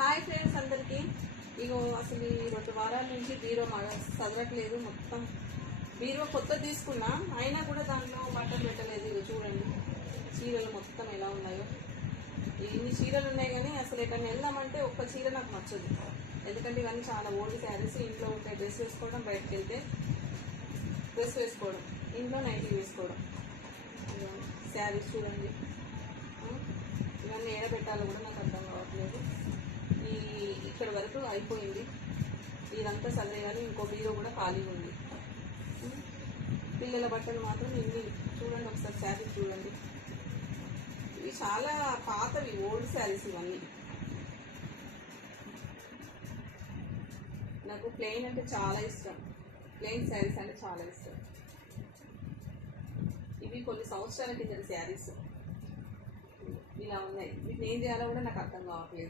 Hi friends అందరికీ. ఇగో అసలు ఈ 2 వారాల నుంచి బీరో చదవట్లేదు. మొత్తం బీరో కొత్త తీసుకున్నా అయినా కూడా దాంట్లో బట్టలు పెట్టలేదు. ఇగో చూడండి చీరలు మొత్తం ఎలా ఉన్నాయో. ఇన్ని చీరలు ఉన్నాయి కానీ అసలు ఎక్కడికి వెళ్దామంటే ఒక్క చీర నాకు నచ్చదు. ఎందుకంటే ఇవన్నీ చాలా ఓల్డ్ శారీస్. ఇంట్లో ఉంటే డ్రెస్ వేసుకోవడం, బయటకు వెళ్తే డ్రెస్ వేసుకోవడం, ఇంట్లో నైటీ వేసుకోవడం. శారీస్ చూడండి, ఇవన్నీ ఏడబెట్టాలో కూడా నాకు అర్థం కావట్లేదు. ఇక్కడ వరకు అయిపోయింది. ఇదంతా చదివేయాలి. ఇంకో బీరో కూడా ఖాళీగా ఉంది. పిల్లల బట్టలు మాత్రం ఇన్ని చూడండి. ఒకసారి శారీస్ చూడండి. ఇవి చాలా పాతవి, ఓల్డ్ శారీస్ ఇవన్నీ. నాకు ప్లెయిన్ అంటే చాలా ఇష్టం. ప్లెయిన్ శారీస్ అంటే చాలా ఇష్టం. ఇవి కొన్ని సంవత్సరాల కింద శారీస్ ఇలా ఉన్నాయి. వీటిని ఏం చేయాలో కూడా నాకు అర్థం కావట్లేదు.